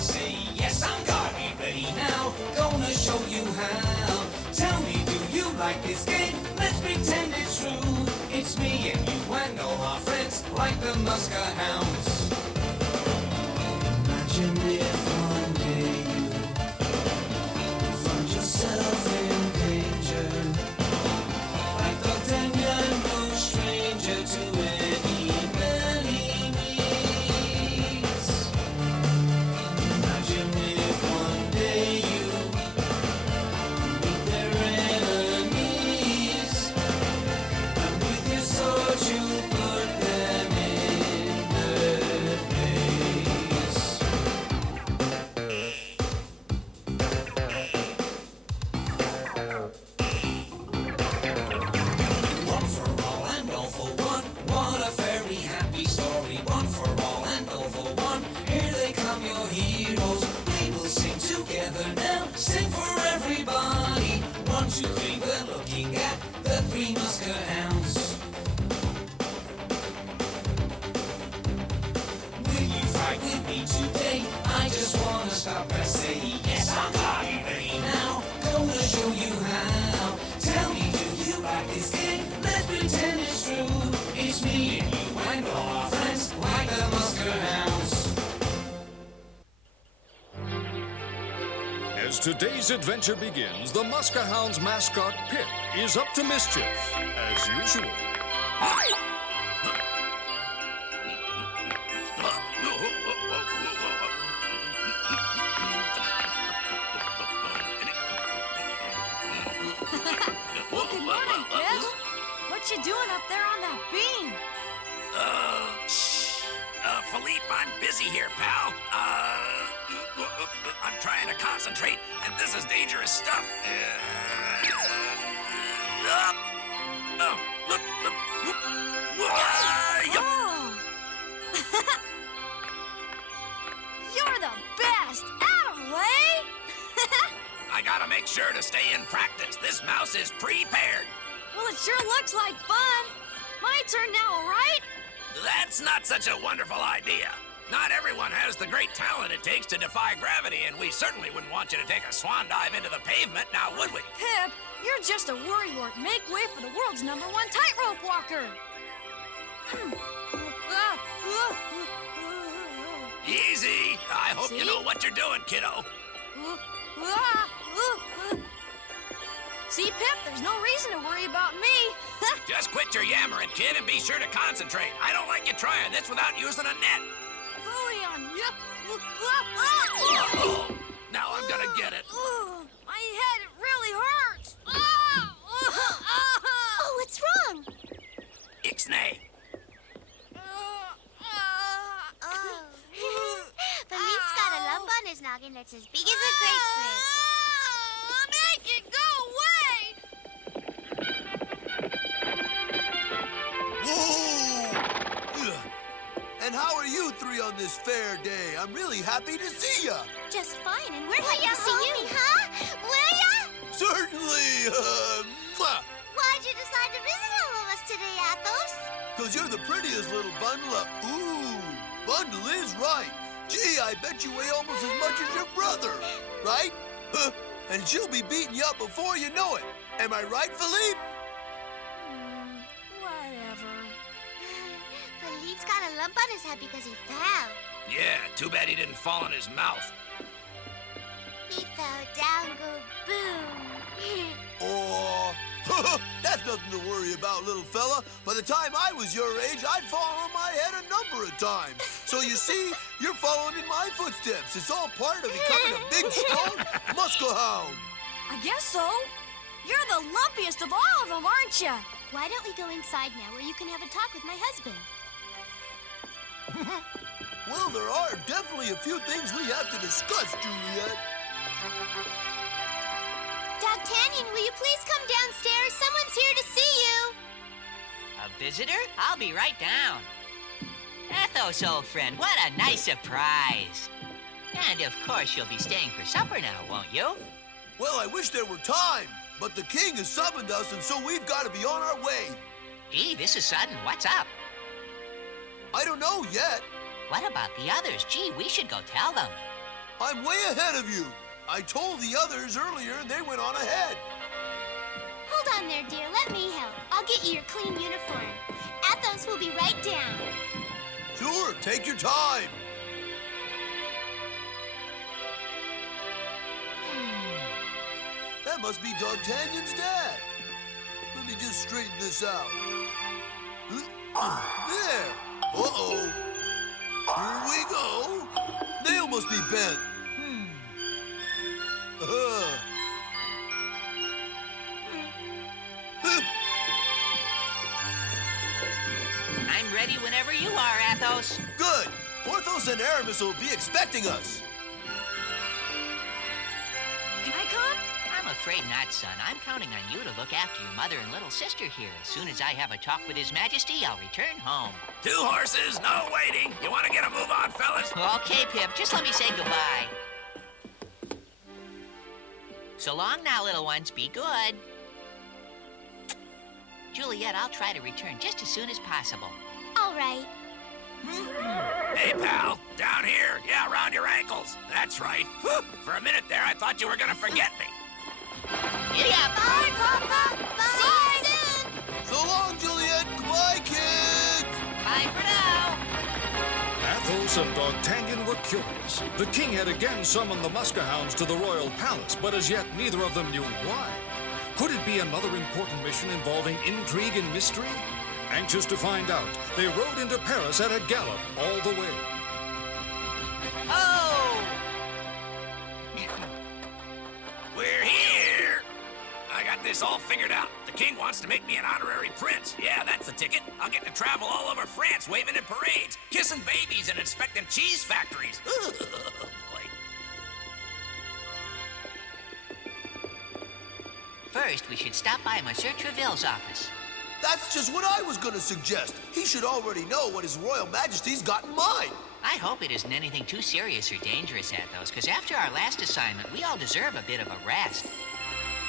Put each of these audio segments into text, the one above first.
say yes, I'm gonna be ready now. Gonna show you how. Tell me, do you like this game? Let's pretend it's true. It's me and you and all our friends, like the Musker Hounds. Imagine if one day you find yourself in danger. Like Dogtanian, no stranger to any man he meets. Imagine if one day you meet their enemies, and with your sword you put them in their place. One for all and all for one. What a very happy story. One for all and all for one. Here they come, your heroes. We will sing together now. Sing for everybody. 1, 2, 3, we're looking at the 3 Musker Hounds. Will you fight with me today? I just wanna stop and say yes, I'm gonna be ready now. Gonna show you how. Tell me, do you like this game? Let's pretend it's true. It's me and you and all our friends, like the Musker Hounds. As today's adventure begins, the Musker Hounds mascot Pip is up to mischief, as usual. Good morning, Pip. What you doing up there on that beam? Philippe, I'm busy here, pal. I'm trying to concentrate, and this is dangerous stuff. Oh. You're the best. Out of the way. I gotta make sure to stay in practice. This mouse is prepared. Well, it sure looks like fun. My turn now, all right? That's not such a wonderful idea. Not everyone has the great talent it takes to defy gravity, and we certainly wouldn't want you to take a swan dive into the pavement, now would we? Pip, you're just a worrywart. Make way for the world's #1 tightrope walker. Easy. I hope you See? know what you're doing, kiddo. See, Pip, there's no reason to worry about me. Just quit your yammering, kid, and be sure to concentrate. I don't like you trying this without using a net. Phooey on you. Now I'm gonna get it. My head, it really hurts. Oh, what's wrong? Ixnay. Philippe's got a lump on his noggin that's as big as a grapefruit. Make it go away! Whoa! And how are you three on this fair day? I'm really happy to see ya. Just fine, and we're happy to see you. Huh? Will ya? Certainly. Mwah. Why'd you decide to visit all of us today, Athos? 'Cause you're the prettiest little bundle of... Ooh, bundle is right. Gee, I bet you weigh almost as much as your brother, right? And she'll be beating you up before you know it. Am I right, Philippe? Whatever. Philippe's got a lump on his head because he fell. Yeah, too bad he didn't fall in his mouth. He fell down, go boom. Oh, that's nothing to worry about, little fella. By the time I was your age, I'd fallen on my head a number of times. So you see, you're following in my footsteps. It's all part of becoming a big, strong Musker Hound. I guess so. You're the lumpiest of all of them, aren't you? Why don't we go inside now where you can have a talk with my husband? Well, there are definitely a few things we have to discuss, Juliet. Dogtanian, will you please come downstairs? Someone's here to see you. A visitor? I'll be right down. Athos, old friend, what a nice surprise. And of course you'll be staying for supper now, won't you? Well, I wish there were time, but the king has summoned us, and so we've got to be on our way. Gee, this is sudden. What's up? I don't know yet. What about the others? Gee, we should go tell them. I'm way ahead of you. I told the others earlier and they went on ahead. Hold on there, dear. Let me help. I'll get you your clean uniform. Athos will be right down. Sure, take your time. That must be Dogtanian's dad. Let me just straighten this out. There. Uh-oh. Here we go. Nail must be bent. I'm ready whenever you are, Athos. Good. Porthos and Aramis will be expecting us. Can I come? I'm afraid not, son. I'm counting on you to look after your mother and little sister here. As soon as I have a talk with His Majesty, I'll return home. 2 horses, no waiting. You want to get a move on, fellas? Okay, Pip, just let me say goodbye. So long now, little ones. Be good. Juliet, I'll try to return just as soon as possible. All right. Hey, pal. Down here. Yeah, around your ankles. That's right. Whew. For a minute there, I thought you were gonna forget me. Giddy up. Bye, Papa. Bye. See you soon. So long, Juliet. Goodbye, kids. Bye for now. Athos and Dogtanian were curious. The king had again summoned the Musker Hounds to the royal palace, but as yet neither of them knew why. Could it be another important mission involving intrigue and mystery? Anxious to find out, they rode into Paris at a gallop all the way. Oh! We're here. I got this all figured out. The king wants to make me an honorary prince. Yeah, that's the ticket. I'll get to travel all over France, waving in parades, kissing babies, and inspecting cheese factories. Boy. First, we should stop by Monsieur Treville's office. That's just what I was going to suggest. He should already know what His Royal Majesty's got in mind. I hope it isn't anything too serious or dangerous, Athos, because after our last assignment, we all deserve a bit of a rest.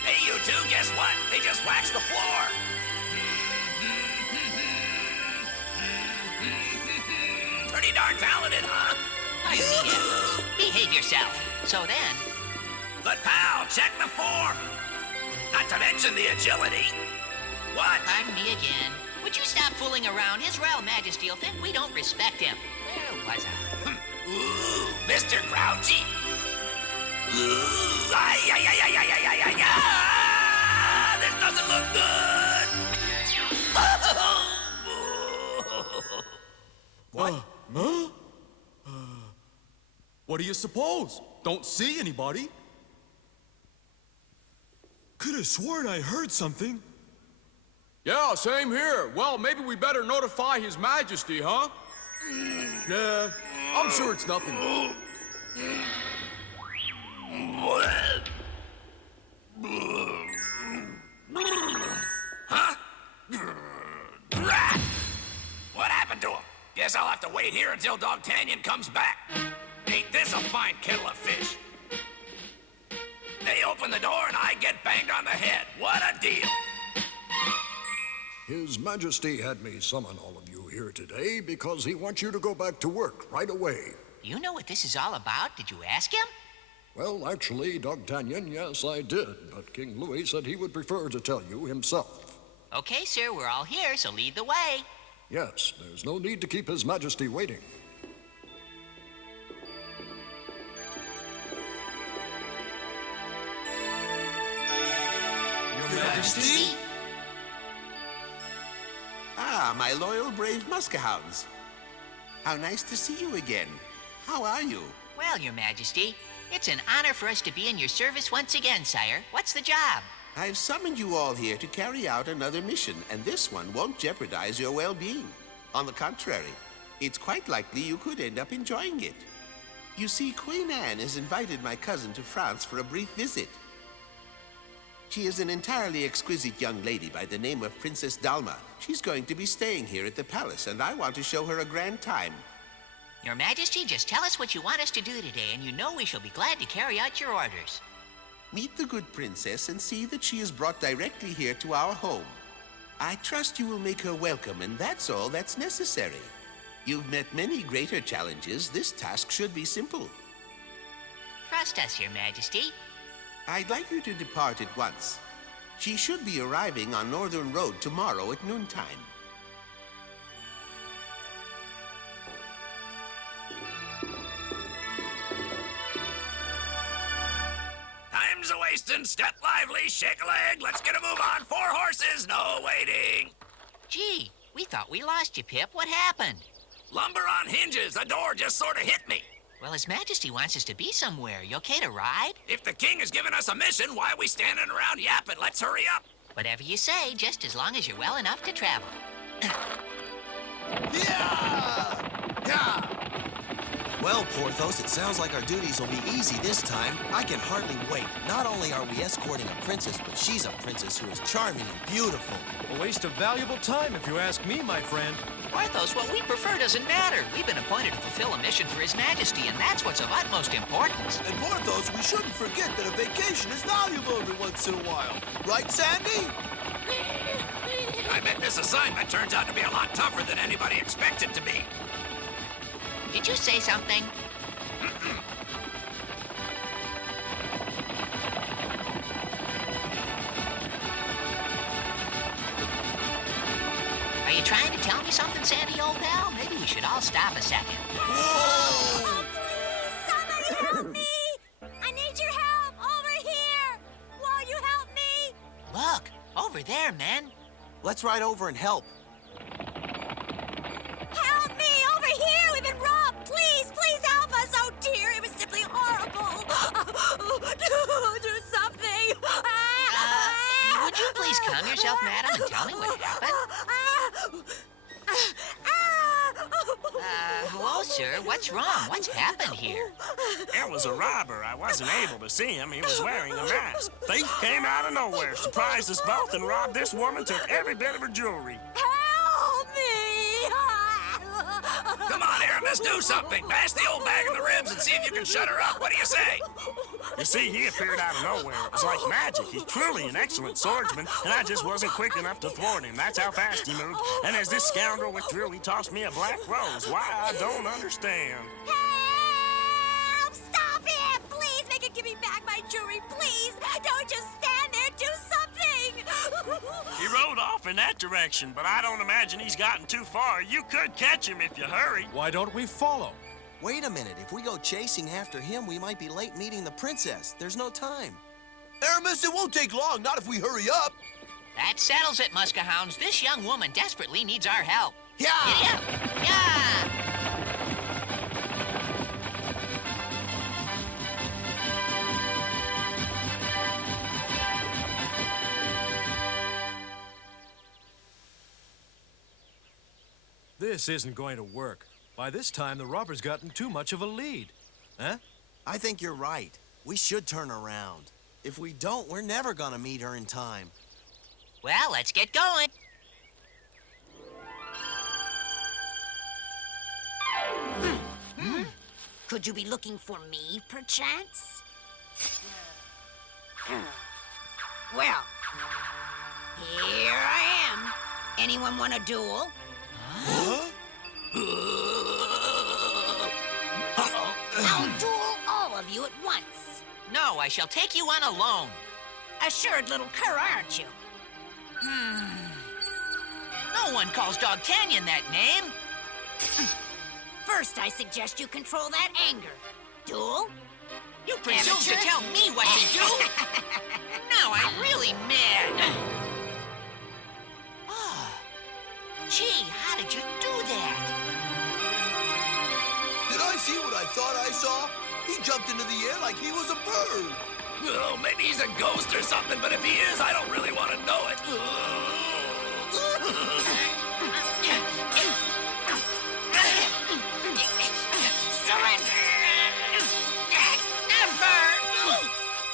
Hey, you two, guess what? They just waxed the floor. Pretty darn talented, huh? Pardon me, Athos. Behave yourself. So then... But, pal, check the form. Not to mention the agility. What? Pardon me again. Would you stop fooling around? His Royal Majesty will think we don't respect him. Where was I? Ooh, Mr. Grouchy. Ooh, ay, ay, ay, ay, ay, ay, ay, ay, ah! This doesn't look good. What? What do you suppose? Don't see anybody. Could have sworn I heard something. Yeah, same here. Well, maybe we better notify His Majesty, huh? Nah, I'm sure it's nothing. Huh? Rat! What happened to him? Guess I'll have to wait here until Dogtanian comes back. Ain't this a fine kettle of fish? They open the door and I get banged on the head. What a deal! His Majesty had me summon all of you here today because he wants you to go back to work right away. You know what this is all about? Did you ask him? Well, actually, Dogtanian, yes, I did, but King Louis said he would prefer to tell you himself. Okay, sir, we're all here, so lead the way. Yes, there's no need to keep His Majesty waiting. Your Majesty? Ah, my loyal, brave Muskehounds. How nice to see you again. How are you? Well, Your Majesty, it's an honor for us to be in your service once again, sire. What's the job? I've summoned you all here to carry out another mission, and this one won't jeopardize your well-being. On the contrary, it's quite likely you could end up enjoying it. You see, Queen Anne has invited my cousin to France for a brief visit. She is an entirely exquisite young lady by the name of Princess Dalma. She's going to be staying here at the palace, and I want to show her a grand time. Your Majesty, just tell us what you want us to do today, and you know we shall be glad to carry out your orders. Meet the good princess and see that she is brought directly here to our home. I trust you will make her welcome, and that's all that's necessary. You've met many greater challenges. This task should be simple. trust us, Your Majesty. I'd like you to depart at once. She should be arriving on Northern Road tomorrow at noontime. Time's a-wasting. Step lively, shake a leg. Let's get a move on. 4 horses, no waiting. Gee, we thought we lost you, Pip. What happened? Lumber on hinges. A door just sort of hit me. Well, His Majesty wants us to be somewhere. You okay to ride? If the king has given us a mission, why are we standing around yapping? Let's hurry up. Whatever you say, just as long as you're well enough to travel. Yeah! Yeah! Well, Porthos, it sounds like our duties will be easy this time. I can hardly wait. Not only are we escorting a princess, but she's a princess who is charming and beautiful. A waste of valuable time, if you ask me, my friend. Porthos, what we prefer doesn't matter. We've been appointed to fulfill a mission for His Majesty, and that's what's of utmost importance. And Porthos, we shouldn't forget that a vacation is valuable every once in a while. Right, Sandy? I bet this assignment turns out to be a lot tougher than anybody expected to be. Did you say something? Are you trying to tell me something, Sandy, old pal? Maybe we should all stop a second. Oh, please, somebody help me! I need your help over here! Won't you help me? Look, over there, men. Let's ride over and help. Help me! Over here! We've been robbed! Please, please help us! Oh, dear, it was simply horrible! Do something! Would you please calm yourself, madam, and tell me what happened? Hello, sir. What's wrong? What's happened here? There was a robber. I wasn't able to see him. He was wearing a mask. Thief came out of nowhere, surprised us both, and robbed this woman, took every bit of her jewelry. Help me! Come on, Aramis, do something. Bash the old bag in the ribs and see if you can shut her up. What do you say? You see, he appeared out of nowhere. It was like magic. He's truly an excellent swordsman, and I just wasn't quick enough to thwart him. That's how fast he moved. And as this scoundrel withdrew, he tossed me a black rose. Why, I don't understand. Help! Stop it! Please make it give me back my jewelry, please! Don't just stand there, do something! He rode off in that direction, but I don't imagine he's gotten too far. You could catch him if you hurry. Why don't we follow? Wait a minute. If we go chasing after him, we might be late meeting the princess. There's no time. Aramis, it won't take long, not if we hurry up. That settles it, Muskehounds. This young woman desperately needs our help. Yeah! Giddy up! Yeah! This isn't going to work. By this time, the robber's gotten too much of a lead. Huh? I think you're right. We should turn around. If we don't, we're never gonna meet her in time. Well, let's get going. Could you be looking for me, perchance? Well, here I am. Anyone want a duel? Huh? I'll duel all of you at once. No, I shall take you on alone. Assured little cur, aren't you? No one calls Dogtanian that name. First, I suggest you control that anger. Duel? You presume Amateur? to tell me what to do? Now I'm really mad. Oh, gee, how did you do that? Did I see what I thought I saw? He jumped into the air like he was a bird. Oh, maybe he's a ghost or something, but if he is, I don't really want to know it. Surrender! Never!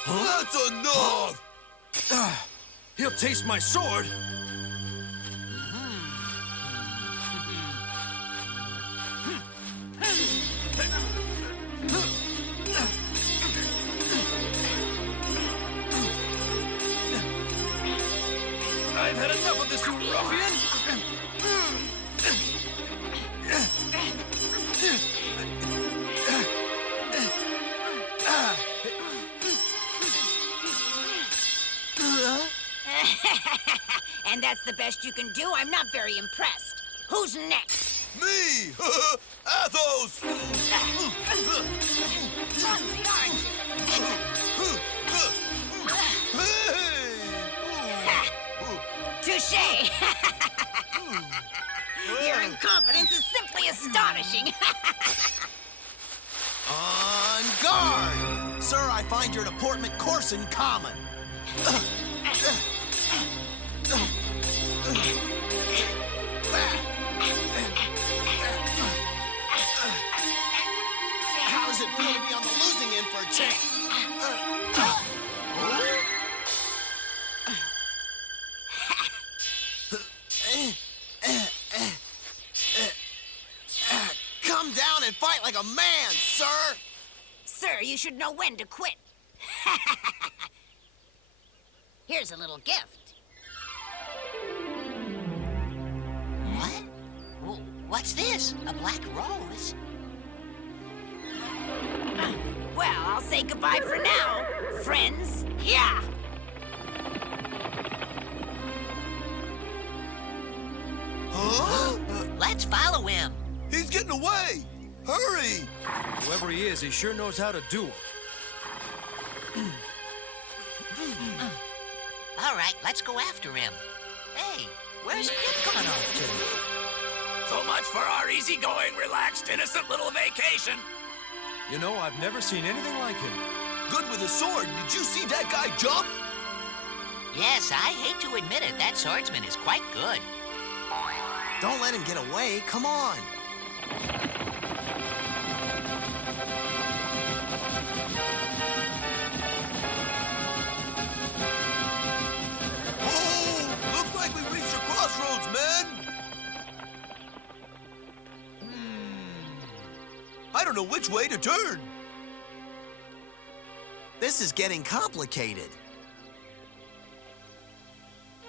That's enough! He'll taste my sword. I've had enough of this, you ruffian! And that's the best you can do? I'm not very impressed. Who's next? Me! Athos! Clumsy, aren't you? Touché! Your incompetence is simply astonishing. On guard! Sir, I find your deportment coarse and common. How does it feel to be on the losing end for a change? Come down and fight like a man, sir! Sir, you should know when to quit. Here's a little gift. What? What's this? A black rose? Well, I'll say goodbye for now, friends. Yeah! Huh? Let's follow him. He's getting away! Hurry! Whoever he is, he sure knows how to duel. All right, let's go after him. Hey, where's Pip gone off to? So much for our easygoing, relaxed, innocent little vacation. You know, I've never seen anything like him. Good with a sword. Did you see that guy jump? Yes, I hate to admit it, that swordsman is quite good. Don't let him get away. Come on. Oh, looks like we reached a crossroads, man. I don't know which way to turn. This is getting complicated.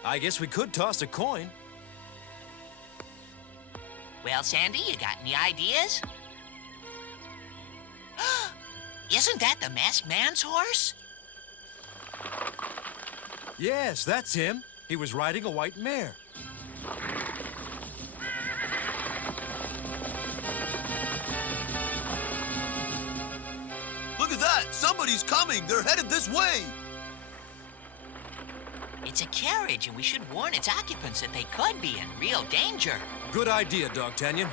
I guess we could toss a coin. Well, Sandy, you got any ideas? Isn't that the masked man's horse? Yes, that's him. He was riding a white mare. Look at that! Somebody's coming! They're headed this way! It's a carriage, and we should warn its occupants that they could be in real danger. Good idea, Dogtanian.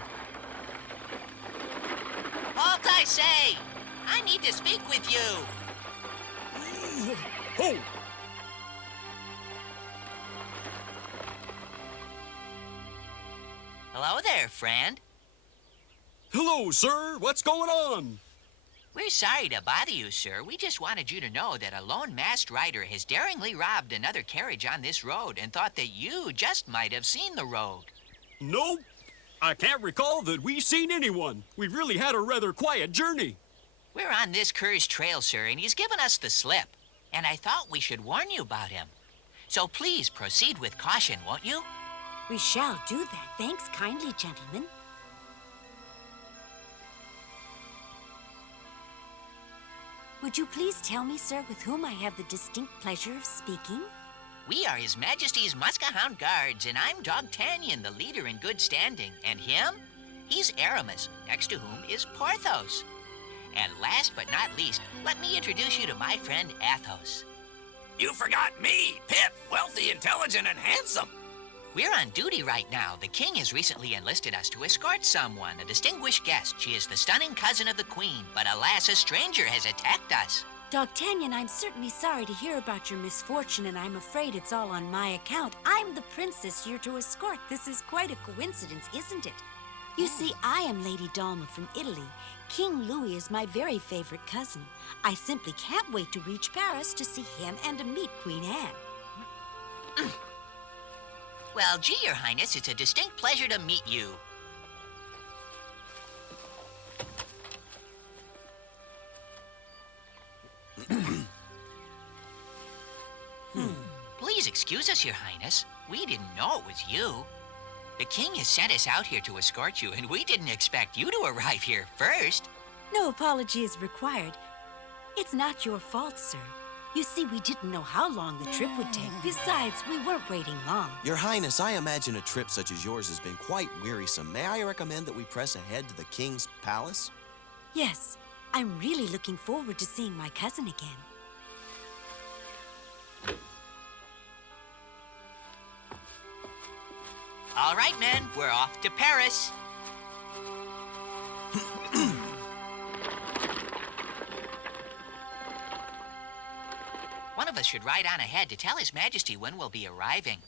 Halt, I say! I need to speak with you. Oh! Hello there, friend. Hello, sir. What's going on? We're sorry to bother you, sir. We just wanted you to know that a lone masked rider has daringly robbed another carriage on this road and thought that you just might have seen the rogue. Nope. I can't recall that we've seen anyone. We've really had a rather quiet journey. We're on this cursed trail, sir, and he's given us the slip. And I thought we should warn you about him. So please proceed with caution, won't you? We shall do that. Thanks kindly, gentlemen. Would you please tell me, sir, with whom I have the distinct pleasure of speaking? We are His Majesty's Muskehound Guards, and I'm Dogtanian, the leader in good standing. And him? He's Aramis, next to whom is Porthos. And last but not least, let me introduce you to my friend Athos. You forgot me, Pip, wealthy, intelligent, and handsome. We're on duty right now. The king has recently enlisted us to escort someone, a distinguished guest. She is the stunning cousin of the queen, but alas, a stranger has attacked us. Dogtanian, I'm certainly sorry to hear about your misfortune, and I'm afraid it's all on my account. I'm the princess you're to escort. This is quite a coincidence, isn't it? You see, I am Lady Dalma from Italy. King Louis is my very favorite cousin. I simply can't wait to reach Paris to see him and to meet Queen Anne. Well, gee, Your Highness, it's a distinct pleasure to meet you. Please excuse us, Your Highness. We didn't know it was you. The king has sent us out here to escort you, and we didn't expect you to arrive here first. No apology is required. It's not your fault, sir. You see, we didn't know how long the trip would take. Besides, we weren't waiting long. Your Highness, I imagine a trip such as yours has been quite wearisome. May I recommend that we press ahead to the King's palace? Yes, I'm really looking forward to seeing my cousin again. All right, men, we're off to Paris. One of us should ride on ahead to tell His Majesty when we'll be arriving.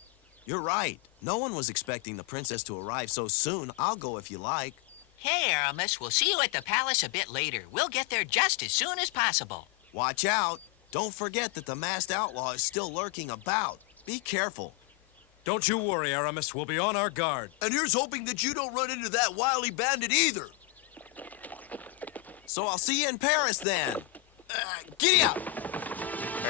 You're right. No one was expecting the princess to arrive so soon. I'll go if you like. Hey, Aramis, we'll see you at the palace a bit later. We'll get there just as soon as possible. Watch out. Don't forget that the masked outlaw is still lurking about. Be careful. Don't you worry, Aramis. We'll be on our guard. And here's hoping that you don't run into that wily bandit either. So I'll see you in Paris then. Giddy up!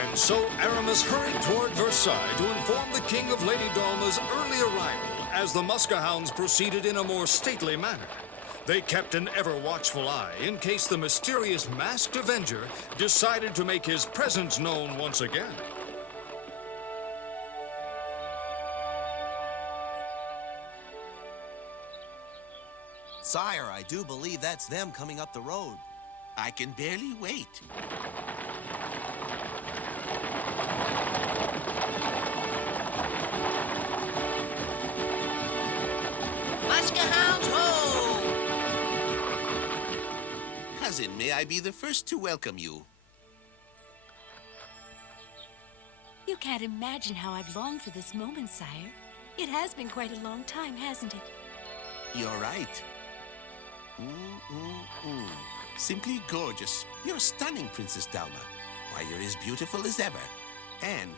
And so Aramis hurried toward Versailles to inform the King of Lady Dalma's early arrival as the Musker Hounds proceeded in a more stately manner. They kept an ever-watchful eye in case the mysterious masked avenger decided to make his presence known once again. Sire, I do believe that's them coming up the road. I can barely wait. Muskehounds, ho! Cousin, may I be the first to welcome you? You can't imagine how I've longed for this moment, sire. It has been quite a long time, hasn't it? You're right. Simply gorgeous. You're stunning, Princess Dalma. Why, you're as beautiful as ever. And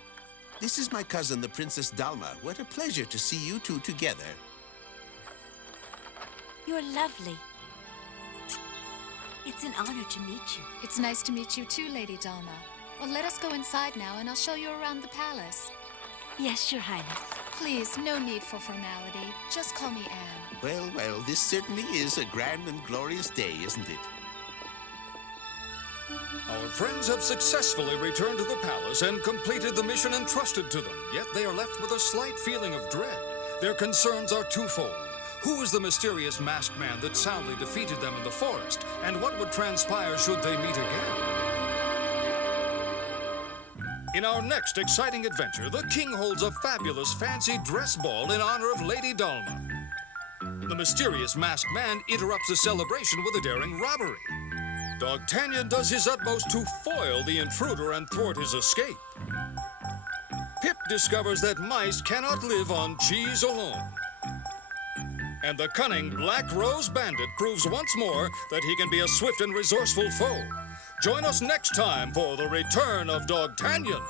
this is my cousin, the Princess Dalma. What a pleasure to see you two together. You're lovely. It's an honor to meet you. It's nice to meet you too, Lady Dalma. Well, let us go inside now, and I'll show you around the palace. Yes, Your Highness. Please, no need for formality. Just call me Anne. Well, well, this certainly is a grand and glorious day, isn't it? Our friends have successfully returned to the palace and completed the mission entrusted to them, yet they are left with a slight feeling of dread. Their concerns are twofold. Who is the mysterious masked man that soundly defeated them in the forest, and what would transpire should they meet again? In our next exciting adventure, the king holds a fabulous fancy dress ball in honor of Lady Dalma. The mysterious masked man interrupts the celebration with a daring robbery. Dogtanian does his utmost to foil the intruder and thwart his escape. Pip discovers that mice cannot live on cheese alone. And the cunning Black Rose Bandit proves once more that he can be a swift and resourceful foe. Join us next time for the return of Dogtanian.